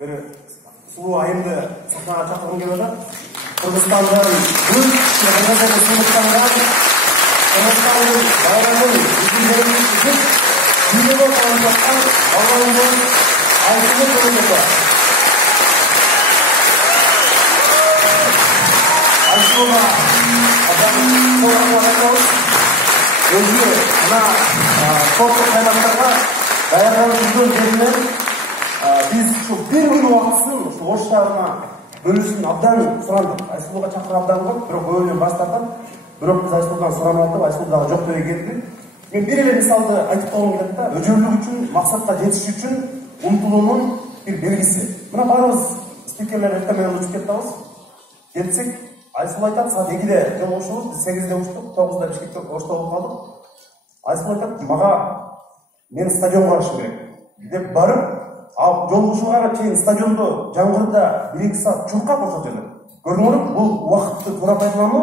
bir sulu ayımdı sahnaga çakırgım kelip atат. Kırgızстандан Кыргызстандын bayramын üzümlerimiz için yüzüne kalacaklar Allah'ın altını koyacaklar. Aslında adamın soğuklarına özgü soğuk kaynaklarına dayangan yüzün yerine biz şu bir gün vakıtсын şu oşlarına bölüsün abdan сұрадық. Айсұлуға шақырып абдан көп, бірақ бөлінен бас тартып, бірақ біз Айсұлудан сұрамадық, Айсұлудағы жоқ деуге келдік. Мен бір еле мисалды айтып қалғым келеді да, өжерлік үшін, мақсатқа жетіш үшін ұмтылуының бір белгісі. Мына барымыз спикерлер ертемен ұшып кетті ауыз. Кетсек, Айсұлу айтады, сағат 2-де жол ұшуыз, біз 8-де ұштық, 9-да Бішкекте ұшта болып қалдық. Айсұлу айтады, маға мен стадионға ашым керек деп барып, ал жол ұшуға кейін стадионды жаңғырда 1-2 саат чурқап ошол жерде. Көрдүңөрбү, бул убакытты туура пайдалануу,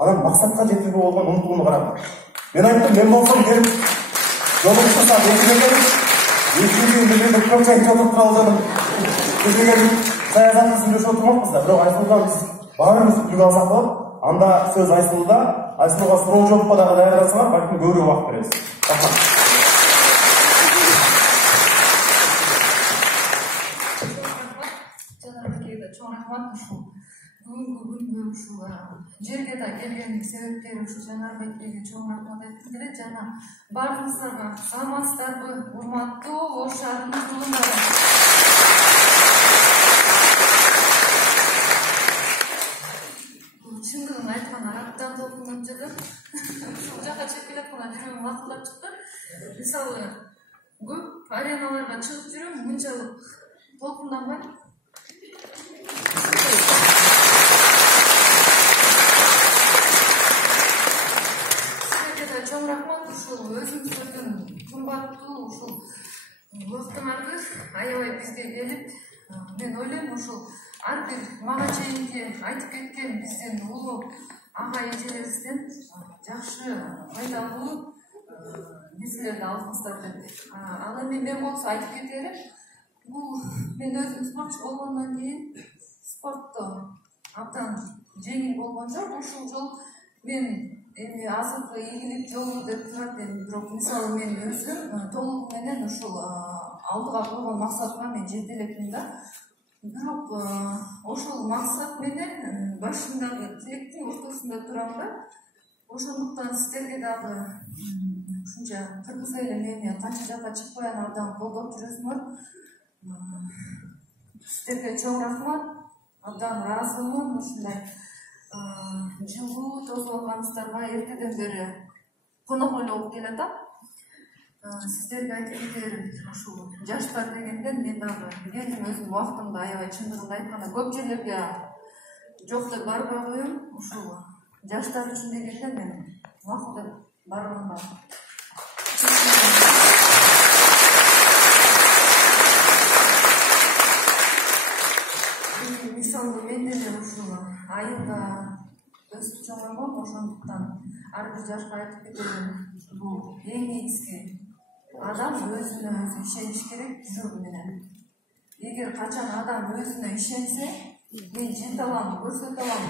анан максатка жетүүгө болгон умтулууну карап. Мен айттым, мен болсом келип жол ұшса 2-ге келип, 2-ге бирге көп жайып отуруп туралдым. Бизге саясатты сүйлөшүп отурмакпыз да, бирок Айсулудан биз баарыбыз үлгү алсак болот. Анда сөз Айсулуда, Айсулуга суроо жоопко дагы даярдасаңар, балким көбүрөөк убакыт беребиз. Рахмат. Бүгүнкү ушул жерге да келген себептери ушу Жанарбек элге чоң рахмат айткым келет жана баарыңыздарга саламатсыздарбы, урматтуу Ош шаарынын тургундары. Чындыгын айтканда абдан толкунуп жатам. Ушул жака чыгып келатканда жүрөгүм лакылдап чыкты. Мисалы көп ареналарга чыгып жүрөм, мынчалык толкунданбайм. Чоң рахмат ушул өзүңүздөрдүн кымбаттуу ушул убактыңарды аябай бизге берип, мен ойлойм ушул ар бир мага чейинки айтып кеткен биздин улуу ага эжелерибизден жакшы пайдалуу нерселерди алдыңыздар деп. Ал эми мен болсо айтып кетерим, бул мен өзүм спортчу болгондон кийин спортто абдан жеңил болгон жок. Ушул жол мен эми азыркы ийгилик жолу деп турат, бирок мисалы мен өзүм толугу менен ушул алдыга койгон максатыма мен жете элекмин да. Бирок ошол максат менен башындагы тилектин ортосунда турам да. Ошондуктан сиздерге дагы ушунча кыргыз эли мени канча жакка чыкпайын абдан колдоп жүрөсүңөр. Сиздерге чоң рахмат. Абдан ыраазымын ушундай жылуу тосулганыңыздарга эртеден бери конок ойлоп келатам. Сиздерге айтып кетерим, ушул жаштар дегенден мен дагы келдим, өзүм убактымды аябай чындыгын айтканда көп жерлерге жок деп барбай коем. Ушул жаштар үчүн дегенден мен макул деп баргым бар. Мисалы мен деле ушул айылда өсүп чоңойгом, ошондуктан ар бир жашка айтып кетерим, бул эң негизги адам өзүнө өзү ишениш керек жүрөгү менен. Эгер качан адам өзүнө ишенсе, мен жете алам, көрсөтө алам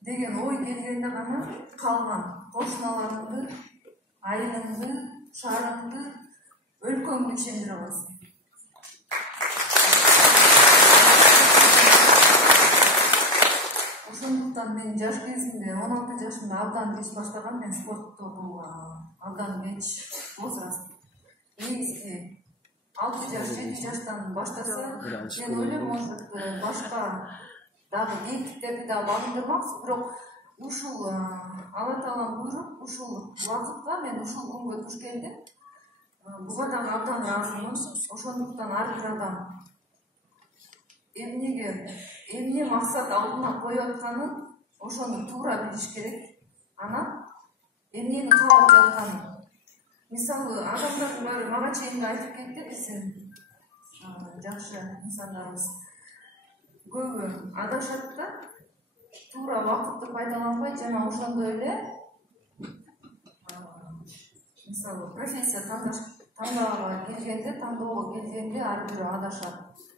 деген ой келгенде гана калган кошуналарыңды, айылыңды, шаарыңды, өлкөңдү ишендире аласың. Ошондуктан мен жаш кезимде 16 жашымда абдан кеч баштагам, мен спортто бул абдан кеч возраст. Негизги 6 жаш, 7 жаштан баштаса, мен ойлойм, может башка дагы бийликтерди да багындырмак, бирок ушул Алла Тааланын буйруп, ушул убакытка мен ушул күнгө туш келдим. Буга дагы абдан ыраазымын. Ошондуктан ар бир адам эмне максат алдына коюп атканын ошону туура билиш керек. Анан эмнени каалап жатканын. Мисалы адамдардын баары мага чейин айтып кетти, биздин жакшы инсандарыбыз көбү адашат да, туура убакытты пайдаланбай, жана ошондой эле мисалы профессия тандоого келгенде ар бирөө адашат.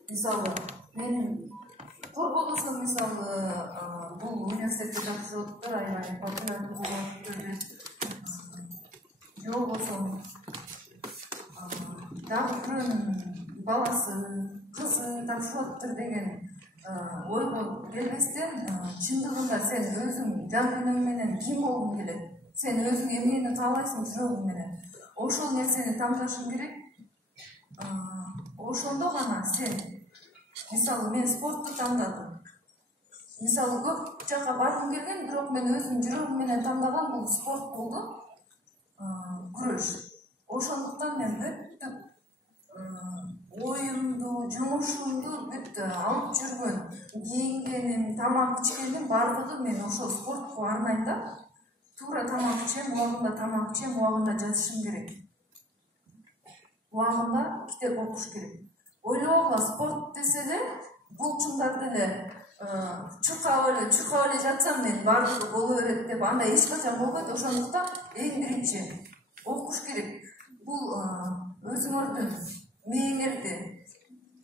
мисалы мен коркобосун мисалы бул университетте жакшы өттү, аябай популярдуу болуп атты. Жол болсо дагы бирөөнүн баласы, кызы тапшырыптыр деген ойго келбестен, чындыгында сен өзүң жан дүнүң менен ким болгуң келет, сен өзүң эмнени каалайсың жүрөгүң менен, ошол нерсени тандашың керек. Ошондо гана сен, мисалы мен спортты тандадым. Мисалы көп жака баргым келген, бирок мен өзүм жүрөгүм менен тандаган бул спорт болду, күрөш. Ошондуктан мен бүт оюмду, жумушумду бүт алып жүргөн, кийингеним, тамак ичкеним бардыгы мен ошол спортко арнайм да. Туура тамак ичем, убагында тамак ичем, убагында жатышым керек. Убагында китеп окуш керек. Ойлогула спорт десе эле, бул чындап деле чуркап эле жатсам мен бардыгы боло берет деп андай эч качан болбойт. Ошондуктан эң биринчи окуш керек. Бул өзүңөрдүн мээңерди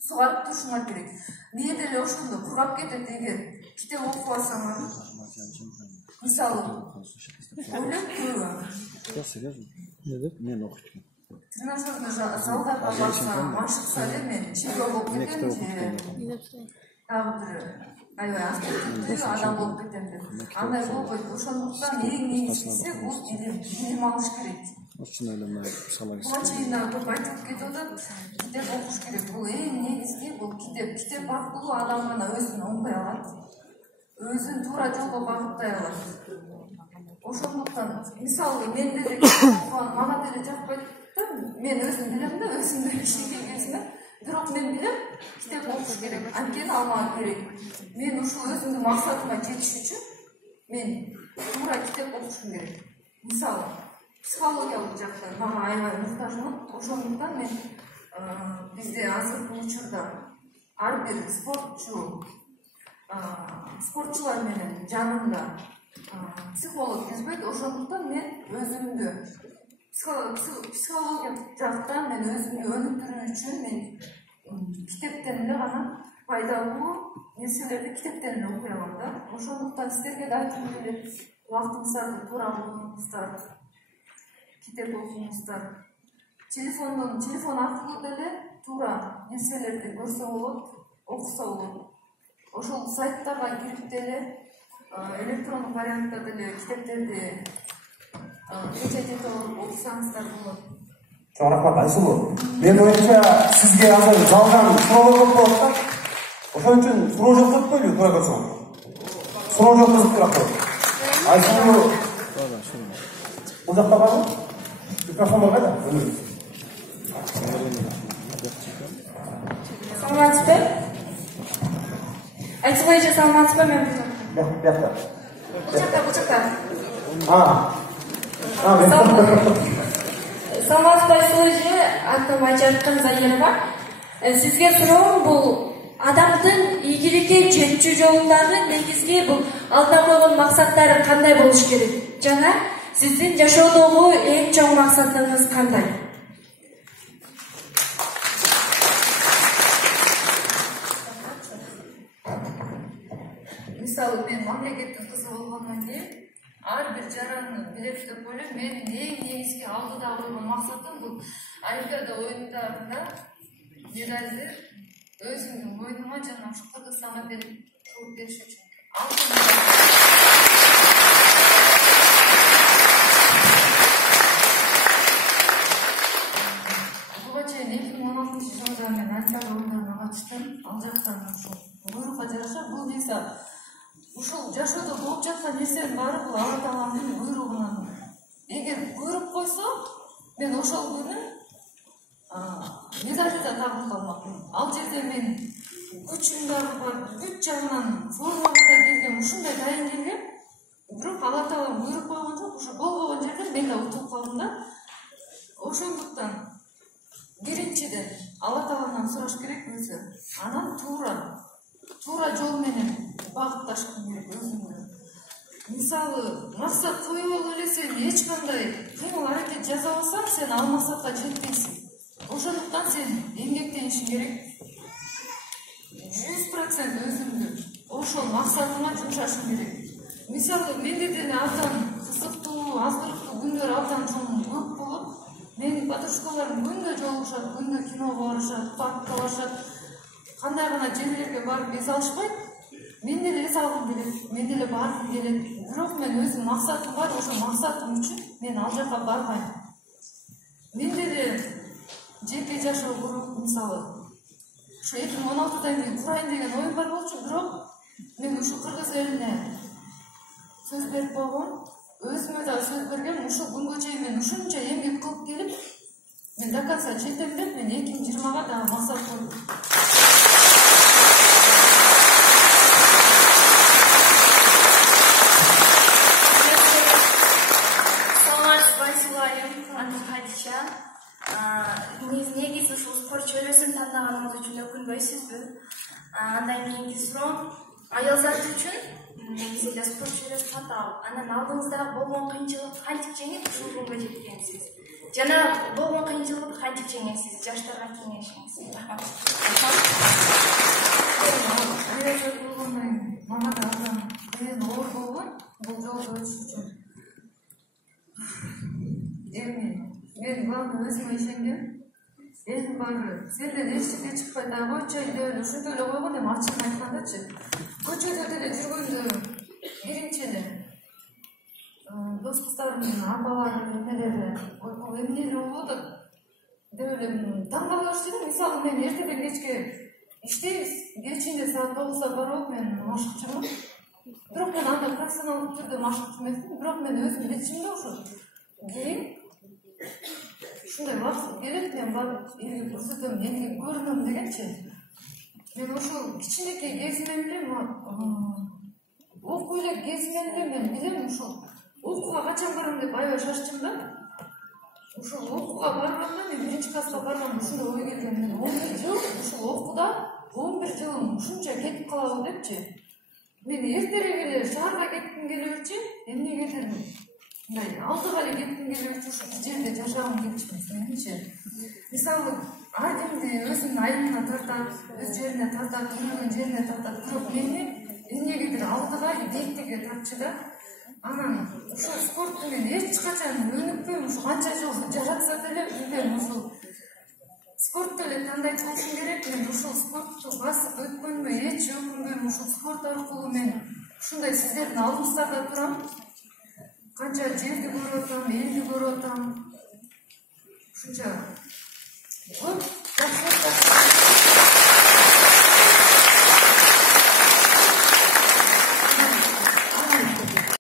сугарып турушуңар керек. Мээ деле ошондо кургап кетет эгер китеп окуп алсаңар. Мисалы ойлоп турбу. Мен окуйм. Тренажерный залга барсам, машыкса эле мен чемпион болуп кетем же. Дагы бир аябай активдүү адам болуп кетем деп. Андай болбойт. Ошондуктан эң негизгиси бул билим алыш керек. Буга чейин көп айтылып кетип атат, китеп окуш керек. Бул эң негизги, бул китеп. Китеп аркылуу адам гана өзүн оңдой алат, өзүн туура жолго багыттай алат. Ошондуктан мисалы мен деле мага деле жакпайт да, мен өзүм билем да, өзүмдүн ишиге келсин. Бирок мен билем, китеп окуш керек. Анткени ал мага керек. Мен ушул өзүмдүн максатыма жетиш үчүн мен туура китеп окушум керек. Мисалы психологиялык жактан мага аябай муктажмын. Ошондуктан мен бизде азыркы учурда ар бир спортчулар менен жанымда психолог жүрбөйт. Ошондуктан мен өзүмдү психологиялык жактан мен өзүмдү өнүктүрүү үчүн мен китептен эле гана пайдалуу нерселерди китептен эле окуй алам да. Ошондуктан силерге да айткым келет, убактыңыздарды туура колдонуңуздар, китеп окуңуздар. Телефон аркылуу деле туура нерселерди көрсө болот, окуса болот. Ошол сайттарга кирип деле электрондук вариантта деле китептерди печать этип окусаңыздар болот. Чоң рахмат Айсулуу. Менин оюмча сизге азыр жалган суроо көп болот да. Ошон үчүн суроо жок деп коелу, туура көрсөң. Суроо жок кызык турат. Айсулуу. Бул жакта барбы? Микрофон бар кайда? Саламатсызбы? Айсулуу эже саламатсызбы? Мен бuyakta. Bu çakta. Саламатсызбы Айсулуу эже, атым Айжаркын Заирова. Сизге суроом, бул адамдын ийгиликке жетүү жолундагы негизги бул алдына койгон максаттары кандай болуш керек? Жана сиздин жашоодогу эң чоң максатыңыз кандай? Мисалы мен мамлекеттин кызы болгондон кийин ар бир жаранды билет деп ойлойм. Менин эң негизги алдыда койгон максатым бул Олимпиада оюндарында медалди өзүмдүн мойнума жана ушу Кыргызстанга бериш үчүн. Буга чейин 2016-жылда мен Олимпиада оюндарына катыштым. Ал жактан ушул буйрукка жараша бул нерсе ушул жашоодо болуп жаткан нерсенин баары бул Алла Тааланын буйругунан. Эгер буйруп койсо, мен ошол күнү медальды да тагып калмакмын. Ал жерде мен күчүм дагы бар, бүт жагынан формага да келгем, ушундай дайын келгем. Бирок Алла Таала буйруп койгон жок, ушу болбогон жерден мен да утулуп калдым да. Ошондуктан биринчиден Алла Тааланан сураш керек өзү. Анан туура жол менен багытташкым керек өзүмдү. Мисалы, максат коюп алып эле сен эч кандай кыймыл аракет жасабасаң, сен ал максатка жетпейсиң. Ошондуктан сен эмгектенишиң керек. ошол максатыма жумшашым керек. Мисалы менде деле абдан кызыктуу, азгырыктуу күндөр абдан чоң көп болот. Менин подружкаларым күндө жолугушат, күндө киного барышат, паркка барышат. Кандай гана жерлерге барып эс алышпайт. Мен деле эс алгым келет, мен деле баргым келет. Бирок мен өзүм максатым бар, ошо максатым үчүн мен ал жака барбайм. Мен деле жеке жашоо куруп, мисалы ошо 2016-дан кийин курайын деген оюм бар болчу, бирок мен ушу кыргыз элине сөз берип койгом. Өзүмө да сөз бергем, ушул күнгө чейин мен ушунча эмгек кылып келип, мен до конца жетем деп мен 2020-га дагы максат коюп. Негизи ушул спорт чөйрөсүн тандаганыңыз үчүн өкүнбөйсүзбү? Андан кийинки суроо, аял зат үчүн негизи эле спорт чөйрөсү татаал. Анан алдыңыздагы болгон кыйынчылыкты кантип жеңип ушул күнгө жеткенсиз? Жана болгон кыйынчылыкты кантип жеңесиз? Жаштарга кеңешиңиз. Рахмат. Аял зат болгондон мага да абдан кыйын оор болгон бул жолду өтүш үчүн. Мен главный өзүмө ишенгем. Элдин баары сенден эчтеке чыкпай дагы койчу деп эле ушинтип эле койгон. Эми ачыгын айткандачы, көчөдө деле жүргөндө биринчи эле дос кыздарымдын апалары эмелери бул эмне эле болуп атат деп эле таң кала баштадым. Мисалы мен эртеден кечке иштейбиз, кечинде саат 9-да барып мен машыкчымын. Бирок мен анда профессионалдык түрдө машыкчы эмесмин. Бирок мен өзүм билчимде ошо кийин ушундай убакыт келет, мен барып элге көрсөтөм, элге көрүнөм дегенчи. Мен ошол кичинекей кезимден эле окуй элек кезимден эле мен билем ушул окууга качан барам деп аябай шашчым да. Ушул окууга барганда мен биринчи класска барганда ушундай ой келген. Мен 11 жыл ушул окууда 11 жылым ушунча кетип калабы депчи. Мен эртерээк эле шаарга кетким келебичи, эмнегедир мындай алдыга эле кетким келебичи, ушул жерде жашагым келчү менинчи. Мисалы ар кимди өзүнүн айылына тартат, өз жерине тартат, жүргөн жерине тартат. Бирок мени эмнегедир алдыга биктикке тартчу да. Анан ушул спортту мен эч качан өнүкпөйм. Ушу канча жыл жашатса деле билбейм, ушул спортто эле тандайт болушум керек. Мен ушул спортту басып өткөнүмө эч өкүнбөйм. Ушул спорт аркылуу мен ушундай сиздердин алдыңыздарда турам. Канча жерди көрүп атам, элди көрүп атам. Ушунча көп жакшы.